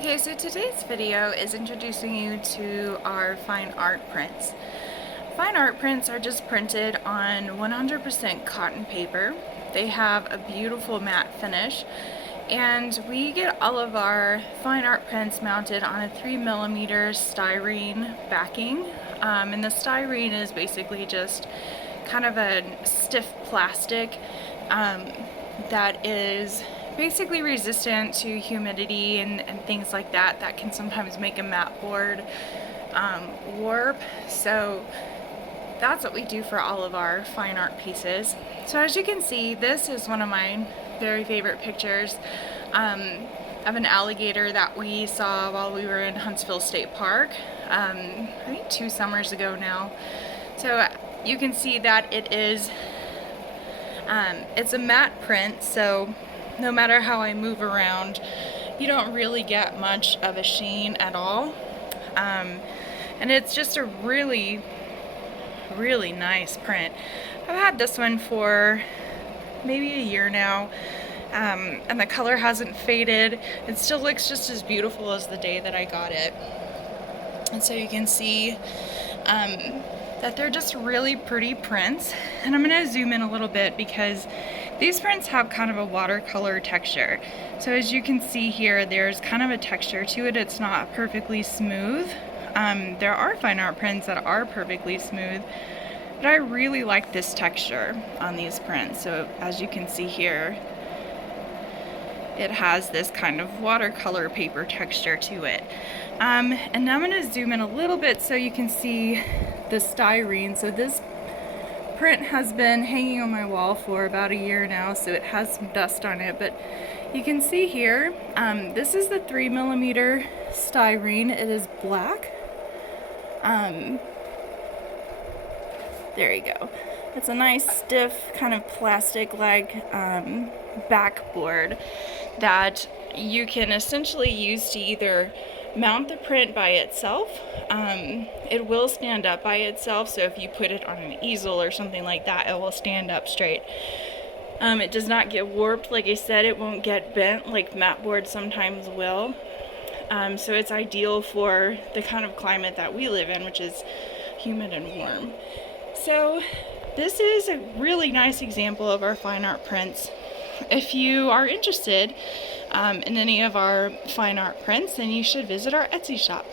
Okay, so today's video is introducing you to our fine art prints. Fine art prints are just printed on 100% cotton paper. They have a beautiful matte finish, and we get all of our fine art prints mounted on a 3mm styrene backing. And the styrene is basically just kind of a stiff plastic that is basically resistant to humidity and things like that can sometimes make a mat board warp. So that's what we do for all of our fine art pieces. So as you can see, this is one of my very favorite pictures of an alligator that we saw while we were in Huntsville State Park, I think 2 summers ago now. So you can see that it is it's a matte print, so no matter how I move around, you don't really get much of a sheen at all. And it's just a really nice print. I've had this one for maybe a year now, and the color hasn't faded. It still looks just as beautiful as the day that I got it. And so you can see that they're just really pretty prints. And I'm going to zoom in a little bit because these prints have kind of a watercolor texture. So as you can see here, there's kind of a texture to it. It's not perfectly smooth. There are fine art prints that are perfectly smooth, but I really like this texture on these prints. So as you can see here, it has this kind of watercolor paper texture to it. And now I'm going to zoom in a little bit so you can see the styrene. So this print has been hanging on my wall for about a year now, so it has some dust on it, but you can see here, this is the 3mm styrene. It is black. There you go. It's a nice stiff kind of plastic-like backboard that you can essentially use to either mount the print by itself. It will stand up by itself, so if you put it on an easel or something like that, it will stand up straight. It does not get warped. Like I said, it won't get bent like mat boards sometimes will. So it's ideal for the kind of climate that we live in, which is humid and warm. So this is a really nice example of our fine art prints. If you are interested in any of our fine art prints, then you should visit our Etsy shop.